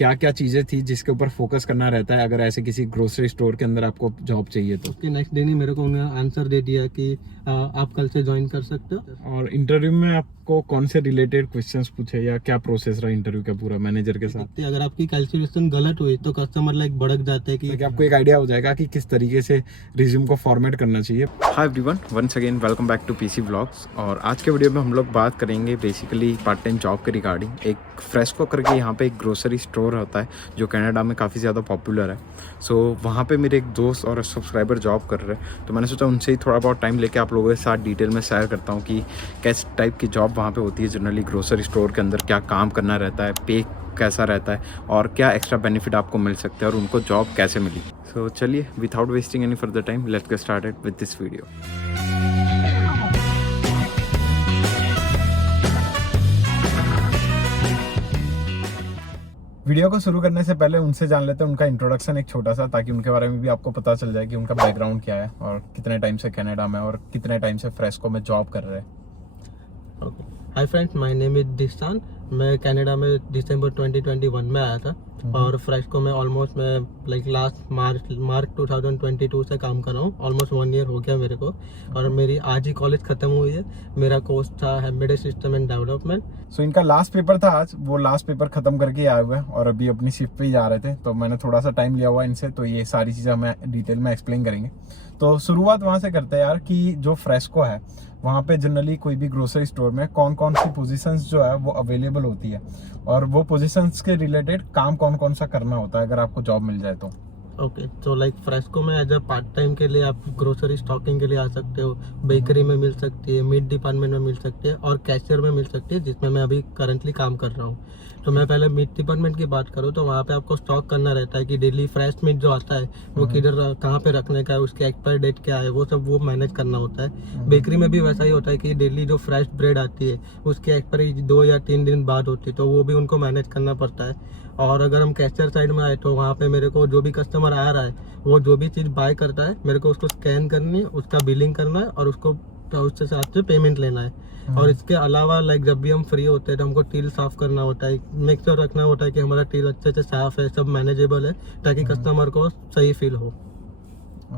क्या क्या चीजें थी जिसके ऊपर फोकस करना रहता है अगर ऐसे किसी ग्रोसरी स्टोर के अंदर आपको जॉब चाहिए तो। उसके नेक्स्ट डे ही मेरे को उन्होंने आंसर दे दिया कि आप कल से ज्वाइन कर सकते हो। और इंटरव्यू में आपको कौन से रिलेटेड क्वेश्चंस पूछे या क्या प्रोसेस रहा इंटरव्यू का पूरा मैनेजर के साथ? अगर आपकी कैलकुलेशन गलत हुई तो कस्टमर लाइक भड़क जाते हैं कि आपको एक आइडिया हो जाएगा कि किस तरीके से रिज्यूम को फॉर्मेट करना चाहिए। Hi everyone, once again welcome back to PC vlogs. और आज के वीडियो में हम लोग बात करेंगे बेसिकली पार्ट टाइम जॉब के रिगार्डिंग। एक फ्रेस्को करके यहाँ पे एक ग्रोसरी स्टोर होता है जो कनाडा में काफ़ी ज़्यादा पॉपुलर है। सो वहाँ पे मेरे एक दोस्त और सब्सक्राइबर जॉब कर रहे हैं, तो मैंने सोचा उनसे ही थोड़ा बहुत टाइम लेके आप लोगों के साथ डिटेल में शेयर करता हूँ कि किस टाइप की जॉब वहाँ पे होती है। जनरली ग्रोसरी स्टोर के अंदर क्या काम करना रहता है, पे कैसा रहता है और क्या एक्स्ट्रा बेनिफिट आपको मिल सकते हैं और उनको जॉब कैसे मिली। सो चलिए without wasting any further time let's get started with this video. Video को शुरू करने से पहले उनसे जान लेते हैं उनका इंट्रोडक्शन एक छोटा सा, ताकि उनके बारे में भी आपको पता चल जाए कि उनका बैकग्राउंड क्या है और कितने टाइम से कनाडा में और कितने टाइम से फ्रेस्को में जॉब कर रहे हैं। Hi friends, my name is Dishan. मैं कनाडा में दिसंबर 2021 में आया था और फ्रेस्को में ऑलमोस्ट मैं लाइक लास्ट मार्च 2022 से काम कर रहा हूँ। ऑलमोस्ट 1 ईयर हो गया मेरे को और मेरी आज ही कॉलेज खत्म हुई है। मेरा कोर्स था एम्बेडेड सिस्टम एंड डेवलपमेंट। सो इनका लास्ट पेपर था आज, वो लास्ट पेपर खत्म करके आए हुए हैं और अभी अपनी शिफ्ट पे ही जा रहे थे, तो मैंने थोड़ा सा टाइम लिया हुआ इनसे, तो ये सारी चीज़ें हमें डिटेल में एक्सप्लेन करेंगे। तो शुरुआत वहाँ से करते हैं यार कि जो फ्रेस्को है वहाँ पे जनरली कोई भी ग्रोसरी स्टोर में कौन कौन सी पोजीशंस जो है वो अवेलेबल होती है और वो पोजीशंस के रिलेटेड काम कौन कौन सा करना होता है अगर आपको जॉब मिल जाए तो। ओके, तो लाइक फ्रेस्को में एज अ पार्ट टाइम के लिए आप ग्रोसरी स्टॉकिंग के लिए आ सकते हो। बेकरी में मिल सकती है, मीट डिपार्टमेंट में मिल सकती है और कैशियर में मिल सकती है, जिसमें मैं अभी करंटली काम कर रहा हूँ। तो मैं पहले मीट डिपार्टमेंट की बात करूँ तो वहाँ पे आपको स्टॉक करना रहता है कि डेली फ्रेश मीट जो आता है वो किधर कहाँ पे रखने का है, उसकी एक्सपायरी डेट क्या है, वो सब वो मैनेज करना होता है। बेकरी में भी वैसा ही होता है कि डेली जो फ्रेश ब्रेड आती है उसकी एक्सपायरी 2 या 3 दिन बाद होती है, तो वो भी उनको मैनेज करना पड़ता है। और अगर हम कैशियर साइड में आए तो वहाँ पे मेरे को जो भी कस्टमर आ रहा है वो जो भी चीज़ बाय करता है मेरे को उसको स्कैन करनी है, उसका बिलिंग करना है और उसको उसके साथ से पेमेंट लेना है। और इसके अलावा लाइक जब भी हम फ्री होते हैं तो हमको टील साफ करना होता है, मेक श्योर रखना होता है कि हमारा टील अच्छे से साफ है, सब मैनेजेबल है, ताकि कस्टमर को सही फील हो।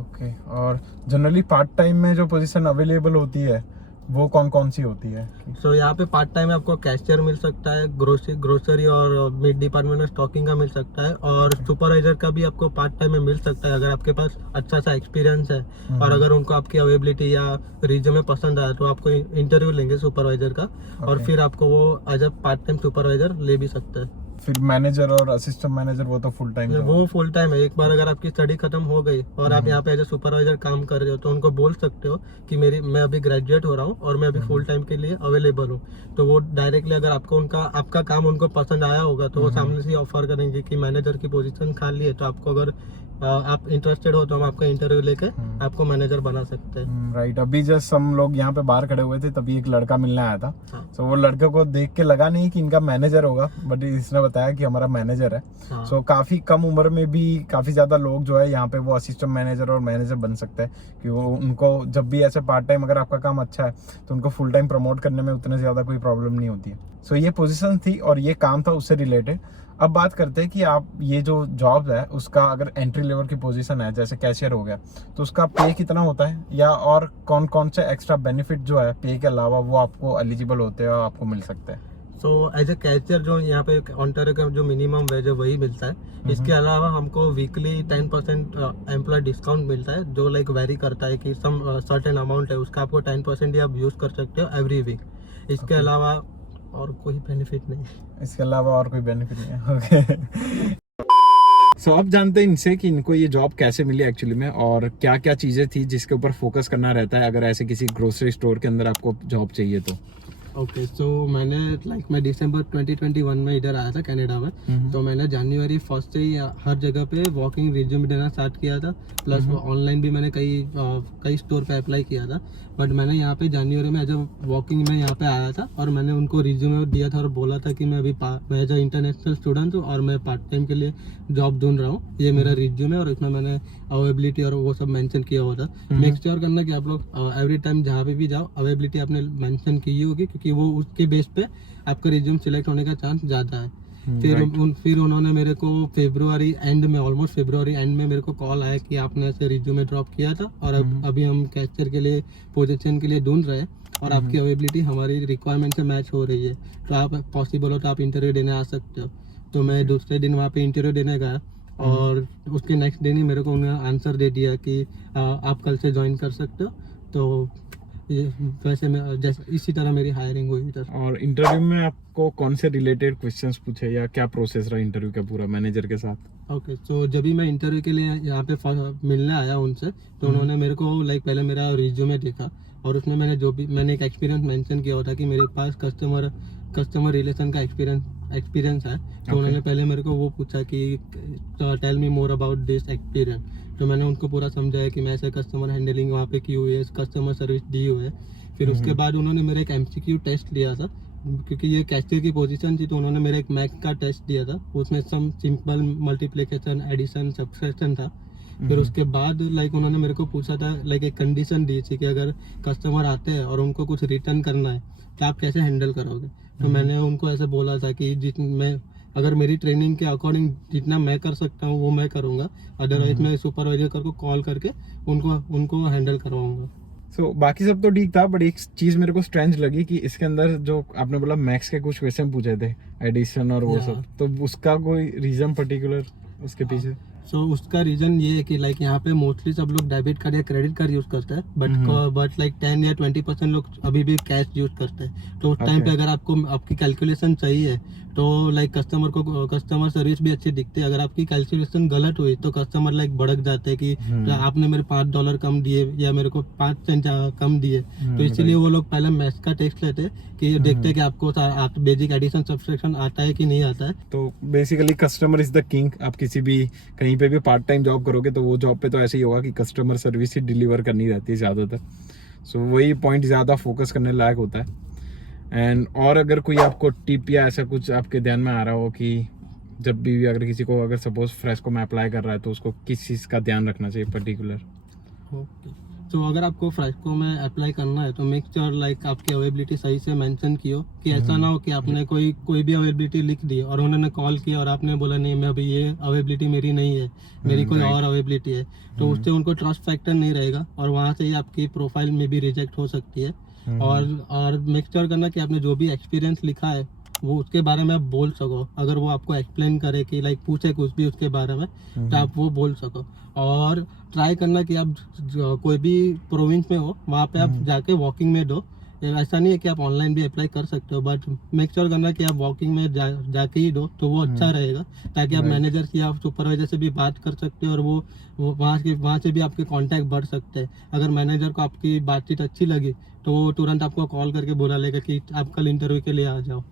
ओके, और जनरली पार्ट टाइम में जो पोजीशन अवेलेबल होती है वो कौन कौन सी होती है? सो यहाँ पे पार्ट टाइम में आपको कैशियर मिल सकता है, ग्रोसरी और मीट डिपार्टमेंट में स्टॉकिंग का मिल सकता है और सुपरवाइजर का भी आपको पार्ट टाइम में मिल सकता है अगर आपके पास अच्छा सा एक्सपीरियंस है और अगर उनको आपकी अवेलेबिलिटी या रिज्यूमे पसंद आया तो आपको इंटरव्यू लेंगे सुपरवाइजर का और फिर आपको वो as a part time supervisor ले भी सकते हैं। फिर मैनेजर और असिस्टेंट मैनेजर वो तो फुल टाइम वो फुल टाइम है। एक बार अगर आपकी स्टडी खत्म हो गई और आप यहाँ पे एज ए सुपरवाइजर काम कर रहे हो तो उनको बोल सकते हो कि मैं अभी ग्रेजुएट हो रहा हूँ और मैं अभी फुल टाइम के लिए अवेलेबल हूँ। तो वो डायरेक्टली अगर आपको आपका काम उनको पसंद आया होगा तो वो सामने से ऑफर करेंगे कि मैनेजर की पोजीशन खाली है, तो आपको अगर आप इंटरेस्टेड हो तो हम आपका इंटरव्यू लेके आपको मैनेजर बना सकते हैं। राइट, अभी जस्ट हम लोग यहाँ पे बाहर खड़े हुए थे तभी एक लड़का मिलने आया था। तो वो लड़के को देख के लगा नहीं कि इनका मैनेजर होगा, बट इसने बताया कि हमारा मैनेजर है। सो काफी कम उम्र में भी काफी ज्यादा लोग जो है यहाँ पे वो असिस्टेंट मैनेजर और मैनेजर बन सकते हैं कि वो उनको जब भी ऐसे पार्ट टाइम अगर आपका काम अच्छा है तो उनको फुल टाइम प्रमोट करने में उतने ज्यादा कोई प्रॉब्लम नहीं होती है। सो ये पोजीशन थी और ये काम था उससे रिलेटेड। अब बात करते हैं कि आप ये जो जॉब है उसका अगर एंट्री लेवल की पोजीशन है जैसे कैशियर हो गया तो उसका पे कितना होता है या और कौन कौन से एक्स्ट्रा बेनिफिट जो है पे के अलावा वो आपको एलिजिबल होते हैं और आपको मिल सकते हैं? सो एज ए कैशियर जो यहाँ पे ऑनटारियो का जो मिनिमम वेज है वही मिलता है। इसके अलावा हमको वीकली 10% एम्प्लॉय डिस्काउंट मिलता है जो लाइक वेरी करता है कि सम सर्टेन अमाउंट है उसका आपको 10% ही आप यूज कर सकते हो एवरी वीक। इसके अलावा और कोई बेनिफिट नहीं है। इसके अलावा और कोई बेनिफिट नहीं है। ओके। सो अब जानते हैं इनसे कि इनको ये जॉब कैसे मिली एक्चुअली में और क्या क्या चीजें थी जिसके ऊपर फोकस करना रहता है अगर ऐसे किसी ग्रोसरी स्टोर के अंदर आपको जॉब चाहिए तो। ओके, सो मैं दिसंबर 2021 में इधर आया था कनाडा में। तो मैंने जनवरी 1 से ही हर जगह पे वॉकिंग रिज्यूम देना स्टार्ट किया था, प्लस ऑनलाइन भी मैंने कई स्टोर पे अप्लाई किया था। बट मैंने यहाँ पे जनवरी में एज अ वॉकिंग में यहाँ पे आया था और मैंने उनको रिज्यूमे दिया था और बोला था कि मैं एज अ इंटरनेशनल स्टूडेंट हूँ और मैं पार्ट टाइम के लिए जॉब ढूंढ रहा हूँ। ये मेरा रिज्यूम है और इसमें मैंने अवेलेबिलिटी और वो सब मेंशन किया हुआ था। मेक श्योर करना कि आप लोग एवरी टाइम जहाँ पे भी जाओ अवेलेबिलिटी आपने मेंशन की होगी, क्योंकि वो उसके बेस पे आपका रिज्यूम सिलेक्ट होने का चांस ज़्यादा है। फिर उन्होंने मेरे को फरवरी एंड में, ऑलमोस्ट फरवरी एंड में मेरे को कॉल आया कि आपने ऐसे रिज्यूमे ड्रॉप किया था और अभी हम कैशियर के लिए पोजीशन के लिए ढूंढ रहे हैं और आपकी अवेलेबिलिटी हमारी रिक्वायरमेंट से मैच हो रही है, तो आप पॉसिबल हो तो आप इंटरव्यू देने आ सकते हो। तो मैं दूसरे दिन वहाँ पे इंटरव्यू देने गया और उसके नेक्स्ट दिन ही मेरे को उन्होंने आंसर दे दिया कि आप कल से ज्वाइन कर सकते हो। तो वैसे मैं जैसे इसी तरह मेरी हायरिंग हुई सर। और इंटरव्यू में आपको कौन से रिलेटेड क्वेश्चंस पूछे या क्या प्रोसेस रहा इंटरव्यू का पूरा मैनेजर के साथ? ओके, तो जब भी मैं इंटरव्यू के लिए यहाँ पे मिलने आया उनसे, तो उन्होंने मेरे को लाइक पहले मेरा रिज्यूमे देखा और उसमें मैंने एक एक्सपीरियंस मेंशन किया होता कि मेरे पास कस्टमर रिलेशन का एक्सपीरियंस है। तो उन्होंने पहले मेरे को वो पूछा कि tell me more about this experience. तो मैंने उनको पूरा समझाया कि मैं ऐसे कस्टमर हैंडलिंग वहाँ पे की हुई है, कस्टमर सर्विस दी हुई है। फिर उसके बाद उन्होंने मेरा एक MCQ टेस्ट लिया था, क्योंकि ये कैशियर की पोजीशन थी, तो उन्होंने मेरा एक मैथ का टेस्ट दिया था। उसमें some simple multiplication, addition, subtraction था। फिर उसके बाद लाइक उन्होंने मेरे को पूछा था, लाइक एक कंडीशन दी थी कि अगर कस्टमर आते हैं और उनको कुछ रिटर्न करना है तो आप कैसे हैंडल करोगे। तो मैंने उनको ऐसे बोला था कि अगर मेरी ट्रेनिंग के अकॉर्डिंग जितना मैं कर सकता हूँ वो मैं करूँगा, अदरवाइज मैं सुपरवाइजर को कॉल करके उनको हैंडल करवाऊंगा। बाकी सब तो ठीक था, बट एक चीज मेरे को स्ट्रेंज लगी कि इसके अंदर जो आपने बोला मैथ्स के कुछ क्वेश्चन पूछे थे, एडिशन और वो सब, तो उसका कोई रीजन पर्टिकुलर उसके पीछे? उसका रीजन ये है कि लाइक यहाँ पे मोस्टली सब लोग डेबिट कार्ड या क्रेडिट कार्ड यूज करते हैं, बट लाइक 10 या 20% लोग अभी भी कैश यूज करते हैं। तो उस टाइम पे अगर आपकी कैलकुलेशन चाहिए तो लाइक कस्टमर सर्विस भी अच्छी दिखती है। अगर आपकी कैलकुलेशन गलत हुई तो कस्टमर लाइक भड़क जाते हैं कि आपने मेरे $5 कम दिए या मेरे को 5 सेंट कम दिए। तो इसीलिए वो लोग पहले मैथ्स का टेस्ट लेते हैं कि देखते हैं कि आपको बेसिक एडिशन सब्सट्रैक्शन आता है कि नहीं आता है। तो basically customer is the king. आप किसी भी कहीं पे भी पार्ट टाइम जॉब करोगे तो वो जॉब पे तो ऐसे ही होगा कि कस्टमर सर्विस ही डिलीवर करनी रहती है ज़्यादातर। सो वही पॉइंट ज़्यादा फोकस करने लायक होता है। एंड और अगर कोई आपको टिप या ऐसा कुछ आपके ध्यान में आ रहा हो कि जब भी अगर किसी को अगर सपोज फ्रेस्को में अप्लाई कर रहा है तो उसको किस चीज़ का ध्यान रखना चाहिए पर्टिकुलर? तो अगर आपको फ्रेस्को में अप्लाई करना है तो मेक श्योर लाइक आपकी अवेलेबिलिटी सही से मेंशन की हो, कि ऐसा ना हो कि आपने कोई भी अवेलेबिलिटी लिख दी और उन्होंने कॉल किया और आपने बोला नहीं मैं अभी ये अवेलेबिलिटी मेरी नहीं है, मेरी कोई और अवेलेबिलिटी है। तो उससे उनको ट्रस्ट फैक्टर नहीं रहेगा और वहाँ से ही आपकी प्रोफाइल में भी रिजेक्ट हो सकती है। और मेक श्योर करना कि आपने जो भी एक्सपीरियंस लिखा है वो उसके बारे में आप बोल सको। अगर वो आपको एक्सप्लेन करे कि लाइक पूछे कुछ भी उसके बारे में तो आप वो बोल सको। और ट्राई करना कि आप कोई भी प्रोविंस में हो वहाँ पे आप जाके वॉकिंग में दो। ऐसा नहीं है कि आप ऑनलाइन भी अप्लाई कर सकते हो, बट मेक श्योर करना कि आप वॉकिंग में जाके ही दो तो वो अच्छा रहेगा, ताकि आप मैनेजर या सुपरवाइजर से भी बात कर सकते हो और वो वहाँ से भी आपके कांटेक्ट बढ़ सकते हैं। अगर मैनेजर को आपकी बातचीत अच्छी लगी तो वो तुरंत आपको कॉल करके बुला लेगा कि आप कल इंटरव्यू के लिए आ जाओ।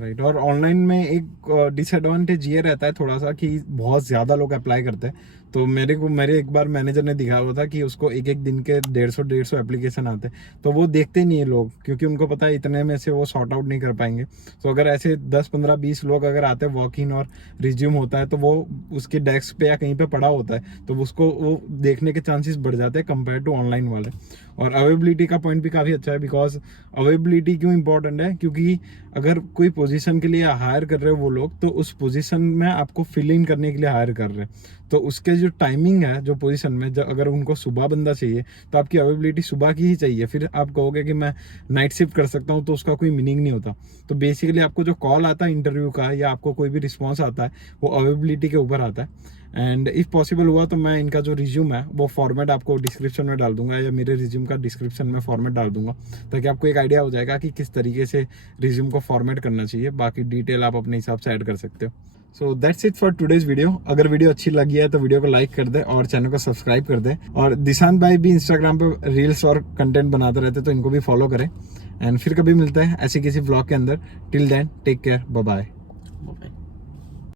राइट। और ऑनलाइन में एक डिसएडवांटेज ये रहता है थोड़ा सा कि बहुत ज़्यादा लोग अप्लाई करते हैं। तो मेरे एक बार मैनेजर ने दिखाया हुआ था कि उसको एक दिन के 150 एप्लीकेशन आते हैं, तो वो देखते नहीं है लोग, क्योंकि उनको पता है इतने में से वो सॉर्ट आउट नहीं कर पाएंगे। तो अगर ऐसे 10, 15, 20 लोग अगर आते हैं, वॉक इन और रिज्यूम होता है, तो वो उसके डेस्क पे या कहीं पे पड़ा होता है, तो उसको वो देखने के चांसेस बढ़ जाते हैं कंपेयर टू ऑनलाइन वाले। और अवेलेबिलिटी का पॉइंट भी काफ़ी अच्छा है, बिकॉज अवेलेबिलिटी क्यों इंपॉर्टेंट है, क्योंकि अगर कोई पोजीशन के लिए हायर कर रहे हो वो लोग, तो उस पोजीशन में आपको फिल इन करने के लिए हायर कर रहे हैं, तो उसके जो टाइमिंग है जो पोजीशन में, जब अगर उनको सुबह बंदा चाहिए तो आपकी अवेलेबिलिटी सुबह की ही चाहिए। फिर आप कहोगे कि मैं नाइट शिफ्ट कर सकता हूँ, तो उसका कोई मीनिंग नहीं होता। तो बेसिकली आपको जो कॉल आता है इंटरव्यू का या आपको कोई भी रिस्पॉन्स आता है वो अवेलेबिलिटी के ऊपर आता है। एंड इफ़ पॉसिबल हुआ तो मैं इनका जो रिज्यूम है वो फॉर्मेट आपको डिस्क्रिप्शन में डाल दूंगा, या मेरे रिज्यूम का डिस्क्रिप्शन में फॉर्मेट डाल दूंगा, ताकि आपको एक आइडिया हो जाएगा कि किस तरीके से रिज्यूम को फॉर्मेट करना चाहिए। बाकी डिटेल आप अपने हिसाब से ऐड कर सकते हो। So that's it for today's video. अगर वीडियो अच्छी लगी है तो वीडियो को लाइक कर दे और चैनल को सब्सक्राइब कर दे। और दिशांत भाई भी इंस्टाग्राम पे रील्स और कंटेंट बनाते रहते हैं, तो इनको भी फॉलो करें। एंड फिर कभी मिलते हैं ऐसे किसी व्लॉग के अंदर। Till then take care, bye bye.